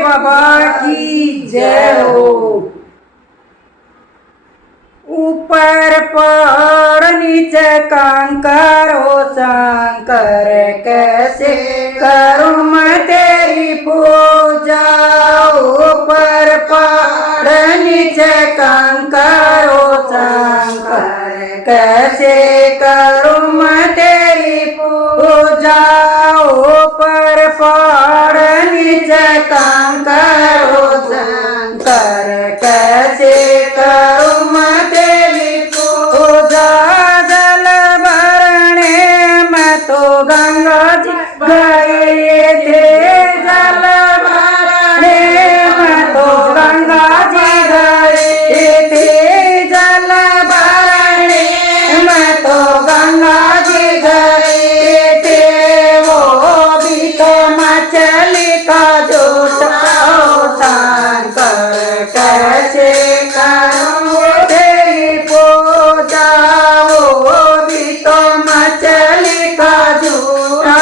बाबा की जय हो। ऊपर पहाड़ नीचे कंकर हो शंकर, कैसे करूं मैं तेरी पूजा। ऊपर पहाड़ नीचे कंकर हो शंकर, कैसे करूं मैं तेरी पूजा। ऊपर पहाड़ नीचे कंकर हो शंकर, कैसे करूं मैं तेरी पूजा। जल भरने मैं तो गंगा जी गए थे, जल भरने मैं तो गंगा जी गए थे, जल भरने मैं तो गंगा जी गए थे। वो भी तो मछली का झूठा शंकर, कैसे करूं तेरी पूजा। वो भी तो मछली का झूठा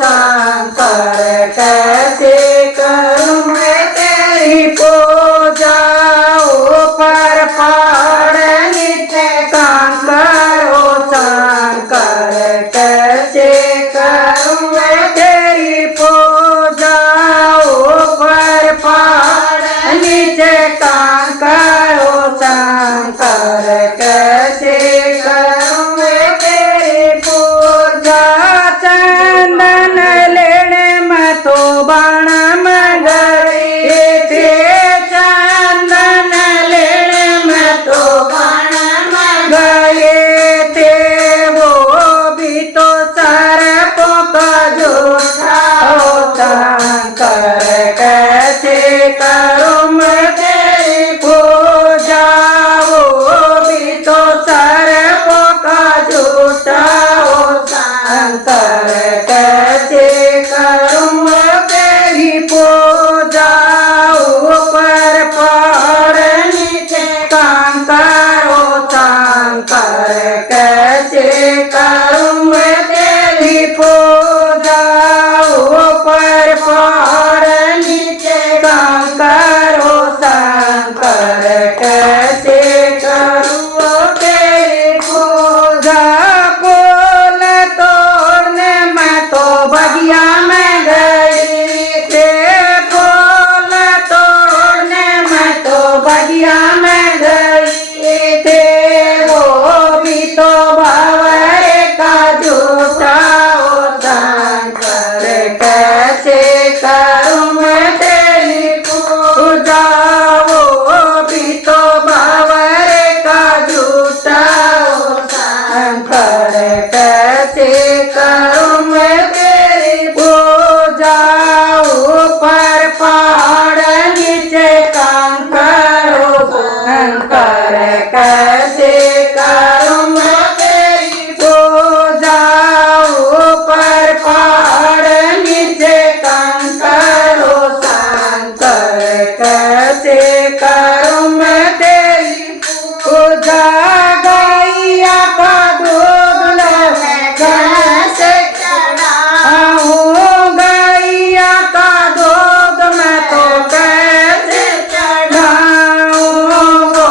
शंकर, कैसे करूं मैं तेरी पूजा। ऊपर पहाड़ नीचे कंकर हो शंकर, कैसे करूं मैं तेरी पूजा। ऊपर पहाड़ नीचे कंकर हो शंकर, कैसे करूं मैं तेरी पूजा। चंदन लेने मैं तो बाण में गए थे, चंदन लेने मैं तो बाण में गए थे। वो भी तो सर्पों का झूठा शंकर, कैसे करूं मैं तेरी पूजा। वो भी तो सर्पों का झूठा शंकर, कैसे करूं मैं तेरी पूजा। ऊपर पहाड़ नीचे कंकर हो शंकर, कैसे करूं मैं तेरी पूजा। ऊपर पहाड़ नीचे कंकर हो शंकर, कैसे करूं तेरी पूजा। फूल तोड़ने मैं तो बगिया में गई थे, फूल तोड़ने मैं तो बगिया में गई थे। वो भी तो भंवरे का झूठा शंकर, कैसे करूं मैं तेरी पूजा। वो भी तो भंवरे का झूठा शंकर, कैसे करूं मैं तेरी पूजा। ऊपर पहाड़ नीचे कंकर हो शंकर, कैसे करूं मैं तेरी पूजा। ऊपर पहाड़ नीचे कंकर हो शंकर, कैसे करूं मैं तेरी पूजा। गैया का दूध मैं गणेश चढ़ाऊं, गैया का दूध मैं तो कैसे चढ़ाऊं। वो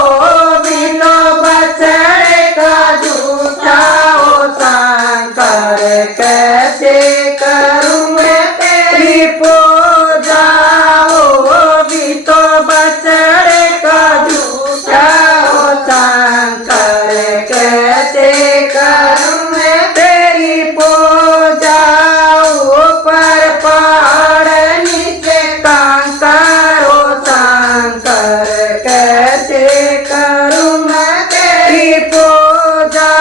भी तो बछड़े का झूठा शंकर, कैसे करूं मैं तेरी पूजा। वो भी तो बछड़े का झूठा शंकर, कैसे करूं मैं तेरी पूजा। ऊपर पहाड़ नीचे कंकर हो शंकर, कैसे करूं मैं तेरी पूजा।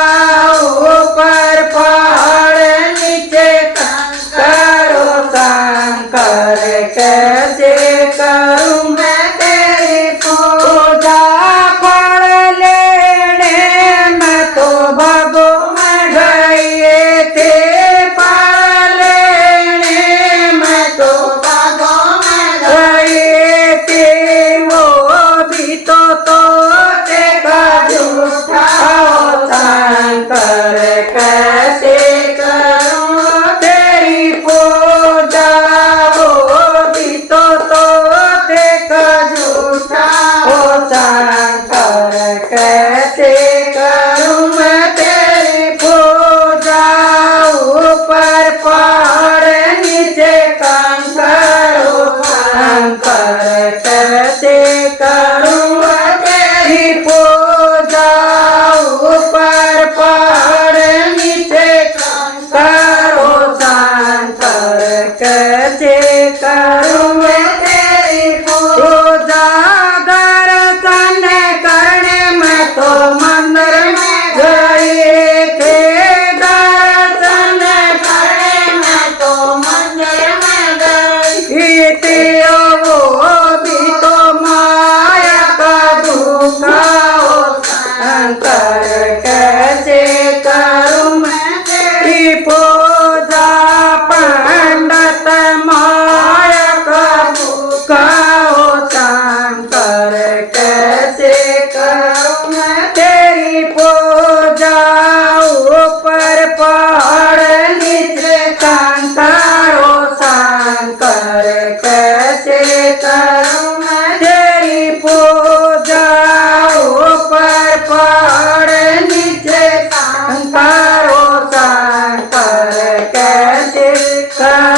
ऊपर पहाड़ नीचे कंकर हो शंकर, कैसे करूं मैं तेरी पूजा। फल लेने मैं तो भगो में गए थे, फल लेने मैं तो भगो में गए थे। वो भी तो तोते का झूठा शंकर, कैसे करूं तेरी पूजा। वो भी तो कर